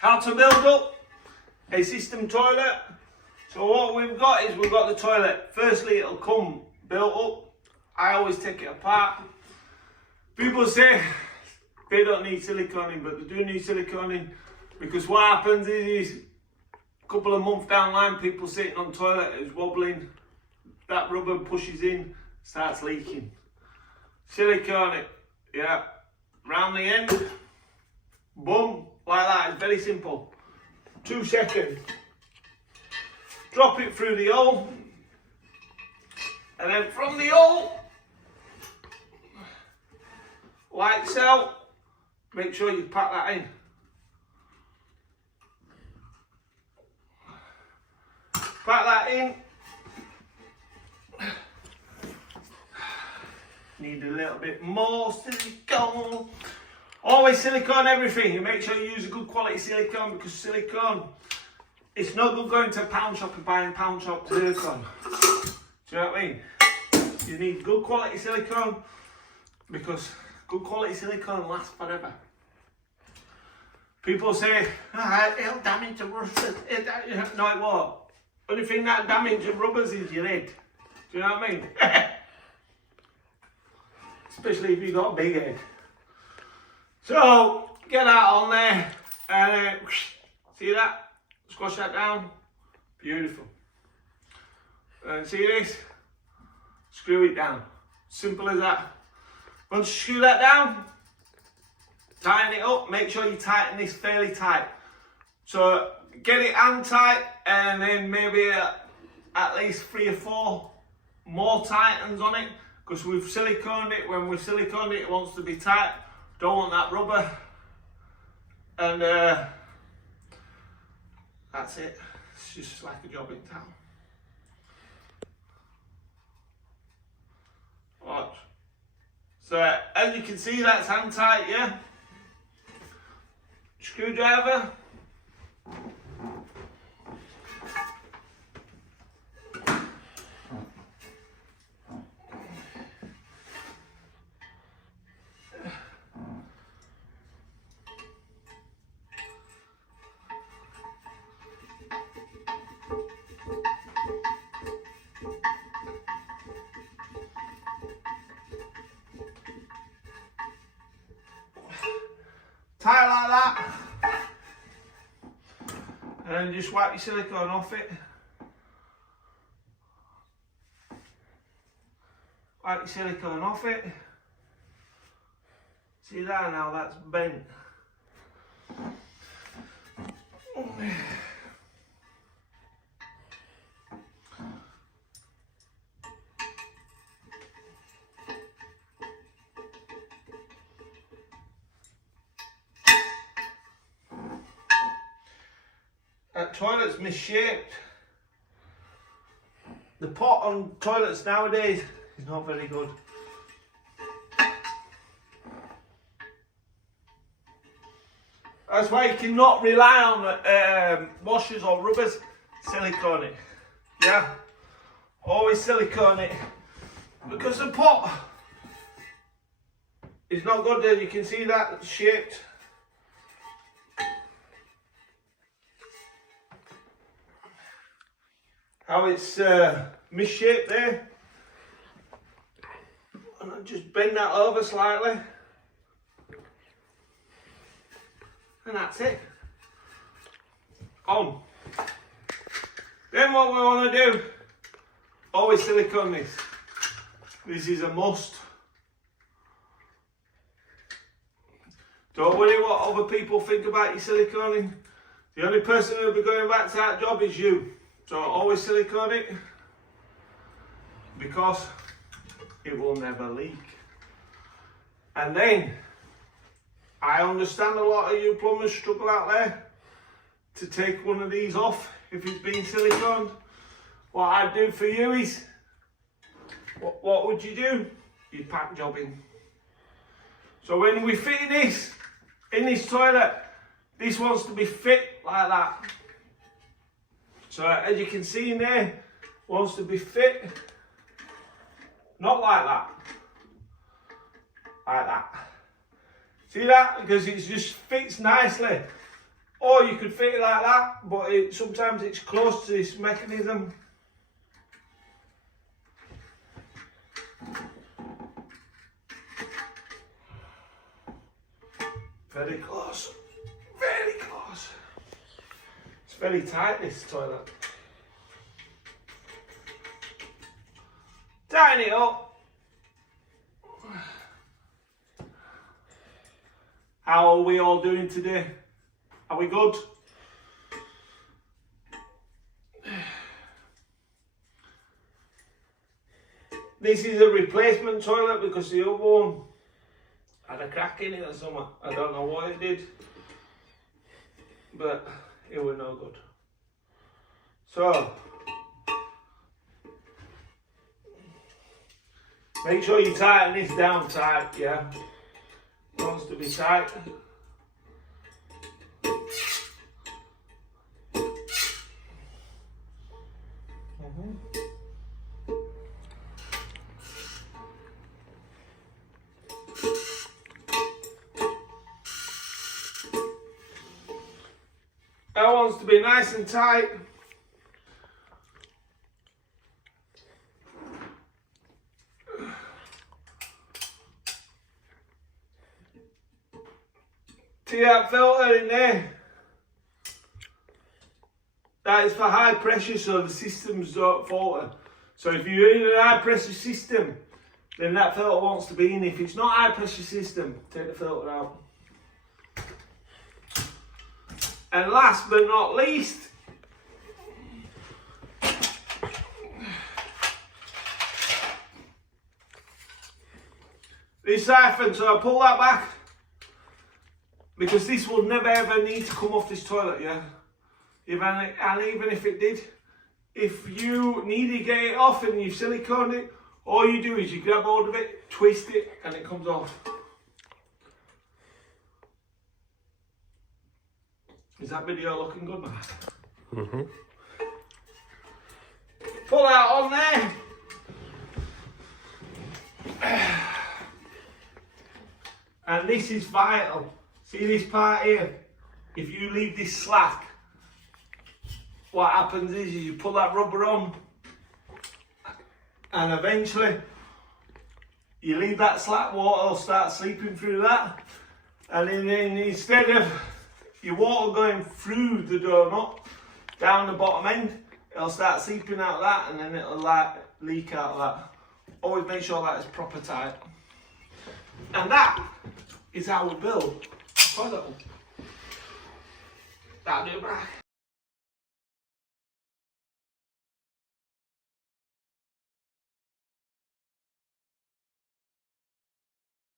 How to build up a system toilet. So what we've got is we've got the toilet. Firstly, it'll come built up. I always take it apart. People say they don't need siliconing, but they do need siliconing, because what happens is a couple of months down the line, people sitting on toilet is wobbling, that rubber pushes in, starts leaking. Silicone it, yeah, round the end, boom, like that. It's very simple. 2 seconds. Drop it through the hole, and then from the hole, like so, make sure you pack that in. Pack that in. Need a little bit more silicone. Always silicone everything. You make sure you use a good quality silicone, because silicone, it's no good going to a pound shop and buying pound shop silicone. Do you know what I mean? You need good quality silicone, because good quality silicone lasts forever. People say, it'll damage the rubbers. No, it won't. Only thing that damages rubbers is your head. Do you know what I mean? Especially if you've got a big head. So, get that on there, and see that? Squash that down. Beautiful. And see this? Screw it down. Simple as that. Once you screw that down, tighten it up. Make sure you tighten this fairly tight. So get it hand tight, and then maybe at least 3 or 4 more tightens on it, because we've siliconed it. When we've siliconed it, it wants to be tight. Don't want that rubber. And that's it. It's just like a jobbing towel. Watch. So as you can see, that's hand tight, yeah? Screwdriver. Tie like that, and then just wipe your silicone off it. Wipe your silicone off it. See that now, that's bent. That toilet's misshaped. The pot on toilets nowadays is not very good. That's why you cannot rely on washers or rubbers. Silicone it. Yeah? Always silicone it. Because the pot is not good. As you can see that, it's shaped. How it's misshaped there. And I just bend that over slightly. And that's it. On. Then what we want to do, always silicone this. This is a must. Don't worry what other people think about your siliconing. The only person who will be going back to that job is you. So always silicone it, because it will never leak. And then, I understand a lot of you plumbers struggle out there to take one of these off if it's been siliconed. What I'd do for you is, what would you do? You'd pack jobbing. So when we fit this in this toilet, this wants to be fit like that. So as you can see in there, wants to be fit, not like that, like that. See that? Because it just fits nicely. Or you could fit it like that, but sometimes it's close to this mechanism. Very close, very close. It's very tight, this toilet. Tighten it up. How are we all doing today? Are we good? This is a replacement toilet because the other one had a crack in it or something. I don't know what it did, but it was no good. So, make sure you tighten this down tight, yeah? It wants to be tight. That wants to be nice and tight. See that filter in there? That is for high pressure so the systems don't falter. So if you're in a high pressure system, then that filter wants to be in. If it's not a high pressure system, take the filter out. And last but not least, this siphon. So I pull that back because this will never ever need to come off this toilet, yeah? And even if it did, if you need to get it off and you've siliconed it, all you do is you grab hold of it, twist it, and it comes off. Is that video looking good, man? Mm-hmm. Pull that on there. And this is vital. See this part here? If you leave this slack, what happens is you pull that rubber on and eventually you leave that slack, water will start seeping through that, and then instead of your water going through the donut down the bottom end, it'll start seeping out of that and then it'll like leak out of that. Always make sure that is proper tight. And that is how we build a toilet. That'll do it back.